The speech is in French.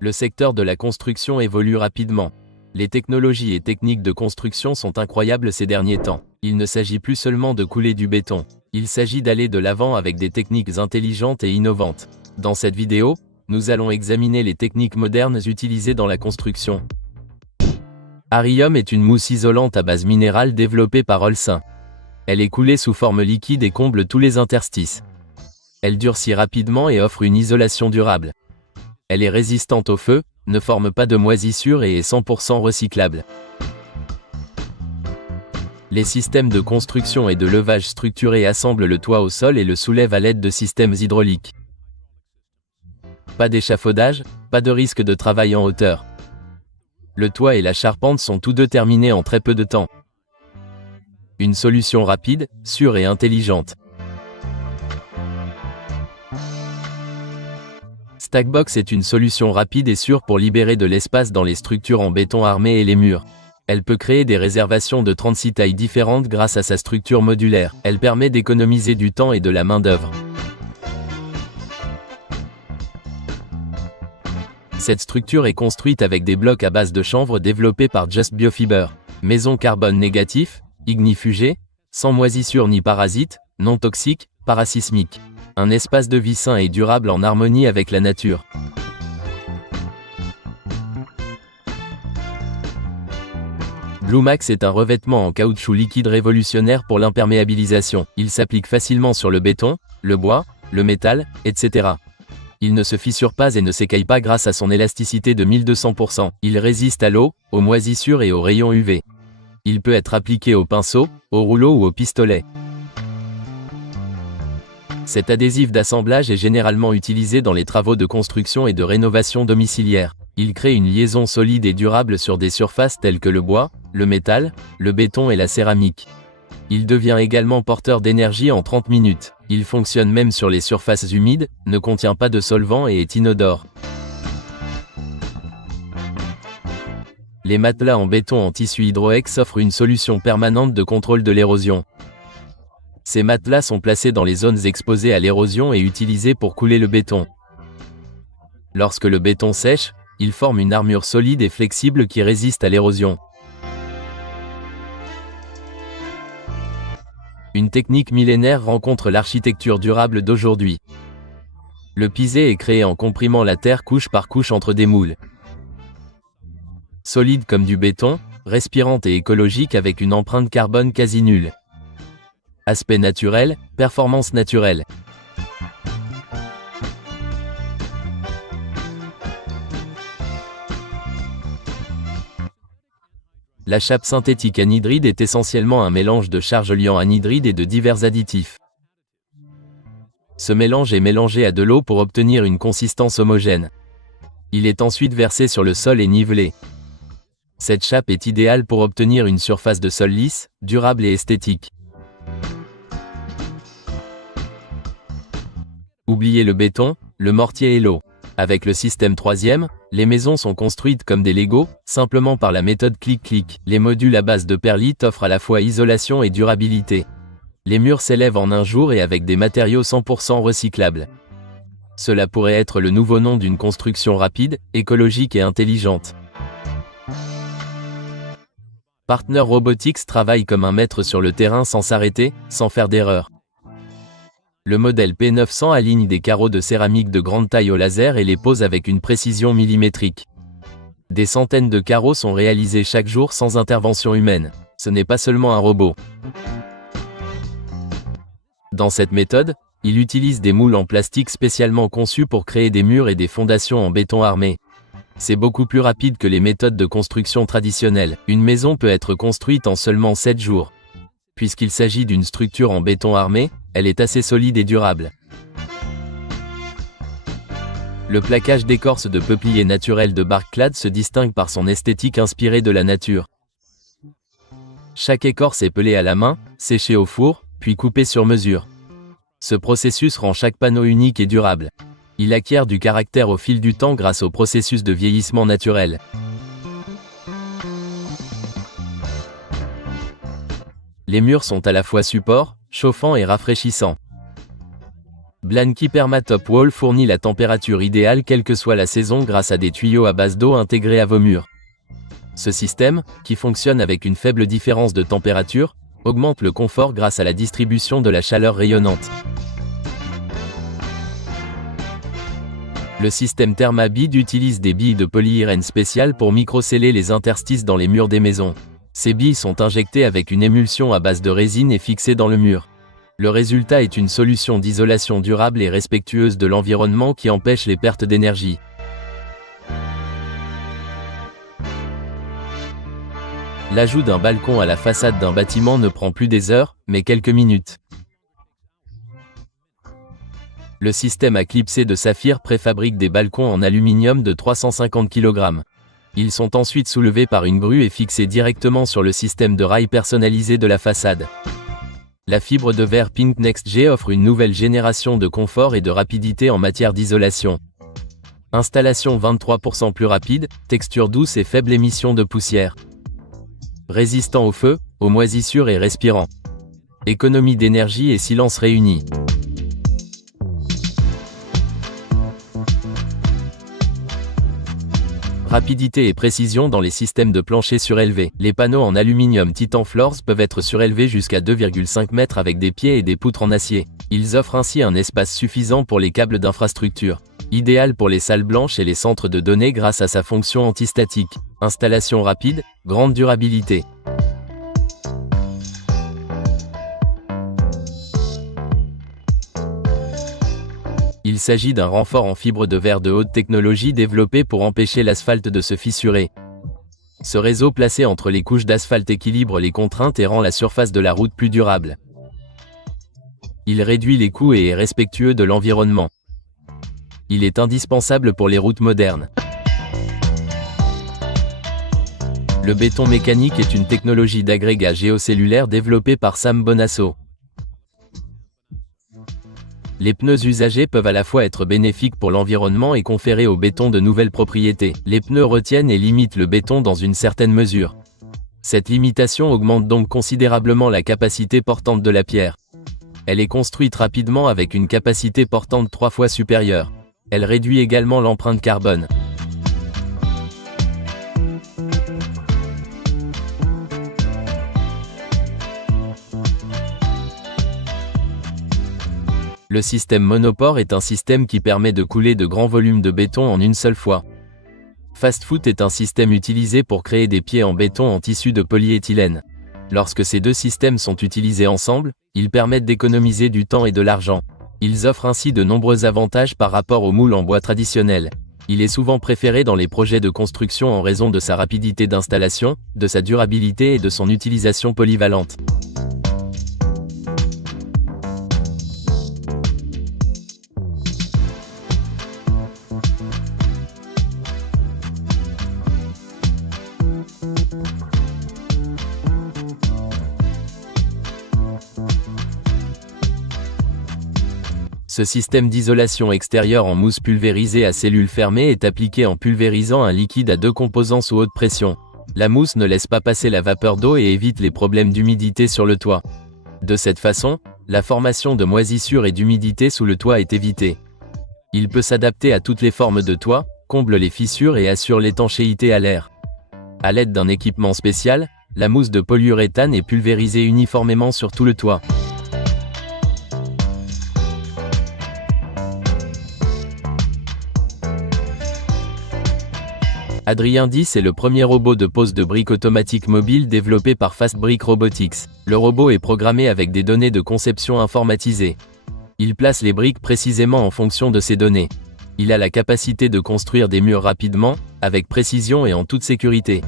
Le secteur de la construction évolue rapidement. Les technologies et techniques de construction sont incroyables ces derniers temps. Il ne s'agit plus seulement de couler du béton. Il s'agit d'aller de l'avant avec des techniques intelligentes et innovantes. Dans cette vidéo, nous allons examiner les techniques modernes utilisées dans la construction. Arium est une mousse isolante à base minérale développée par Holcim. Elle est coulée sous forme liquide et comble tous les interstices. Elle durcit rapidement et offre une isolation durable. Elle est résistante au feu, ne forme pas de moisissures et est 100% recyclable. Les systèmes de construction et de levage structurés assemblent le toit au sol et le soulèvent à l'aide de systèmes hydrauliques. Pas d'échafaudage, pas de risque de travail en hauteur. Le toit et la charpente sont tous deux terminés en très peu de temps. Une solution rapide, sûre et intelligente. Stackbox est une solution rapide et sûre pour libérer de l'espace dans les structures en béton armé et les murs. Elle peut créer des réservations de 36 tailles différentes grâce à sa structure modulaire. Elle permet d'économiser du temps et de la main-d'œuvre. Cette structure est construite avec des blocs à base de chanvre développés par Just Biofiber. Maison carbone négatif, ignifugé, sans moisissure ni parasites, non toxique, parasismique. Un espace de vie sain et durable en harmonie avec la nature. Glumax est un revêtement en caoutchouc liquide révolutionnaire pour l'imperméabilisation. Il s'applique facilement sur le béton, le bois, le métal, etc. Il ne se fissure pas et ne s'écaille pas grâce à son élasticité de 1200%. Il résiste à l'eau, aux moisissures et aux rayons UV. Il peut être appliqué au pinceau, au rouleau ou au pistolet. Cet adhésif d'assemblage est généralement utilisé dans les travaux de construction et de rénovation domiciliaire. Il crée une liaison solide et durable sur des surfaces telles que le bois, le métal, le béton et la céramique. Il devient également porteur d'énergie en 30 minutes. Il fonctionne même sur les surfaces humides, ne contient pas de solvant et est inodore. Les matelas en béton en tissu Hydroex offrent une solution permanente de contrôle de l'érosion. Ces matelas sont placés dans les zones exposées à l'érosion et utilisés pour couler le béton. Lorsque le béton sèche, il forme une armure solide et flexible qui résiste à l'érosion. Une technique millénaire rencontre l'architecture durable d'aujourd'hui. Le pisé est créé en comprimant la terre couche par couche entre des moules. Solide comme du béton, respirante et écologique avec une empreinte carbone quasi nulle. Aspect naturel, performance naturelle. La chape synthétique anhydride est essentiellement un mélange de charge liant anhydride et de divers additifs. Ce mélange est mélangé à de l'eau pour obtenir une consistance homogène. Il est ensuite versé sur le sol et nivelé. Cette chape est idéale pour obtenir une surface de sol lisse, durable et esthétique. Oubliez le béton, le mortier et l'eau. Avec le système 3e, les maisons sont construites comme des Lego, simplement par la méthode clic-clic. Les modules à base de perlite offrent à la fois isolation et durabilité. Les murs s'élèvent en un jour et avec des matériaux 100% recyclables. Cela pourrait être le nouveau nom d'une construction rapide, écologique et intelligente. Partner Robotics travaille comme un maître sur le terrain sans s'arrêter, sans faire d'erreur. Le modèle P900 aligne des carreaux de céramique de grande taille au laser et les pose avec une précision millimétrique. Des centaines de carreaux sont réalisés chaque jour sans intervention humaine. Ce n'est pas seulement un robot. Dans cette méthode, il utilise des moules en plastique spécialement conçus pour créer des murs et des fondations en béton armé. C'est beaucoup plus rapide que les méthodes de construction traditionnelles. Une maison peut être construite en seulement 7 jours. Puisqu'il s'agit d'une structure en béton armé, elle est assez solide et durable. Le plaquage d'écorce de peuplier naturel de Barclad se distingue par son esthétique inspirée de la nature. Chaque écorce est pelée à la main, séchée au four, puis coupée sur mesure. Ce processus rend chaque panneau unique et durable. Il acquiert du caractère au fil du temps grâce au processus de vieillissement naturel. Les murs sont à la fois support, chauffants et rafraîchissants. Blanky Perma Top Wall fournit la température idéale quelle que soit la saison grâce à des tuyaux à base d'eau intégrés à vos murs. Ce système, qui fonctionne avec une faible différence de température, augmente le confort grâce à la distribution de la chaleur rayonnante. Le système Thermabid utilise des billes de polyurène spéciales pour microsceller les interstices dans les murs des maisons. Ces billes sont injectées avec une émulsion à base de résine et fixées dans le mur. Le résultat est une solution d'isolation durable et respectueuse de l'environnement qui empêche les pertes d'énergie. L'ajout d'un balcon à la façade d'un bâtiment ne prend plus des heures, mais quelques minutes. Le système à clipsé de saphir préfabrique des balcons en aluminium de 350 kg. Ils sont ensuite soulevés par une grue et fixés directement sur le système de rails personnalisé de la façade. La fibre de verre Pink Next G offre une nouvelle génération de confort et de rapidité en matière d'isolation. Installation 23% plus rapide, texture douce et faible émission de poussière. Résistant au feu, aux moisissures et respirant. Économie d'énergie et silence réunis. Rapidité et précision dans les systèmes de plancher surélevés. Les panneaux en aluminium Titan Floors peuvent être surélevés jusqu'à 2,5 mètres avec des pieds et des poutres en acier. Ils offrent ainsi un espace suffisant pour les câbles d'infrastructure. Idéal pour les salles blanches et les centres de données grâce à sa fonction antistatique. Installation rapide, grande durabilité. Il s'agit d'un renfort en fibre de verre de haute technologie développé pour empêcher l'asphalte de se fissurer. Ce réseau placé entre les couches d'asphalte équilibre les contraintes et rend la surface de la route plus durable. Il réduit les coûts et est respectueux de l'environnement. Il est indispensable pour les routes modernes. Le béton mécanique est une technologie d'agrégat géocellulaire développée par Sam Bonasso. Les pneus usagés peuvent à la fois être bénéfiques pour l'environnement et conférer au béton de nouvelles propriétés. Les pneus retiennent et limitent le béton dans une certaine mesure. Cette limitation augmente donc considérablement la capacité portante de la pierre. Elle est construite rapidement avec une capacité portante 3 fois supérieure. Elle réduit également l'empreinte carbone. Le système monopore est un système qui permet de couler de grands volumes de béton en une seule fois. Fastfoot est un système utilisé pour créer des pieds en béton en tissu de polyéthylène. Lorsque ces deux systèmes sont utilisés ensemble, ils permettent d'économiser du temps et de l'argent. Ils offrent ainsi de nombreux avantages par rapport au moule en bois traditionnel. Il est souvent préféré dans les projets de construction en raison de sa rapidité d'installation, de sa durabilité et de son utilisation polyvalente. Ce système d'isolation extérieure en mousse pulvérisée à cellules fermées est appliqué en pulvérisant un liquide à 2 composants sous haute pression. La mousse ne laisse pas passer la vapeur d'eau et évite les problèmes d'humidité sur le toit. De cette façon, la formation de moisissures et d'humidité sous le toit est évitée. Il peut s'adapter à toutes les formes de toit, comble les fissures et assure l'étanchéité à l'air. À l'aide d'un équipement spécial, la mousse de polyuréthane est pulvérisée uniformément sur tout le toit. Adrien 10 est le premier robot de pose de briques automatique mobile développé par Fast Brick Robotics. Le robot est programmé avec des données de conception informatisées. Il place les briques précisément en fonction de ces données. Il a la capacité de construire des murs rapidement, avec précision et en toute sécurité.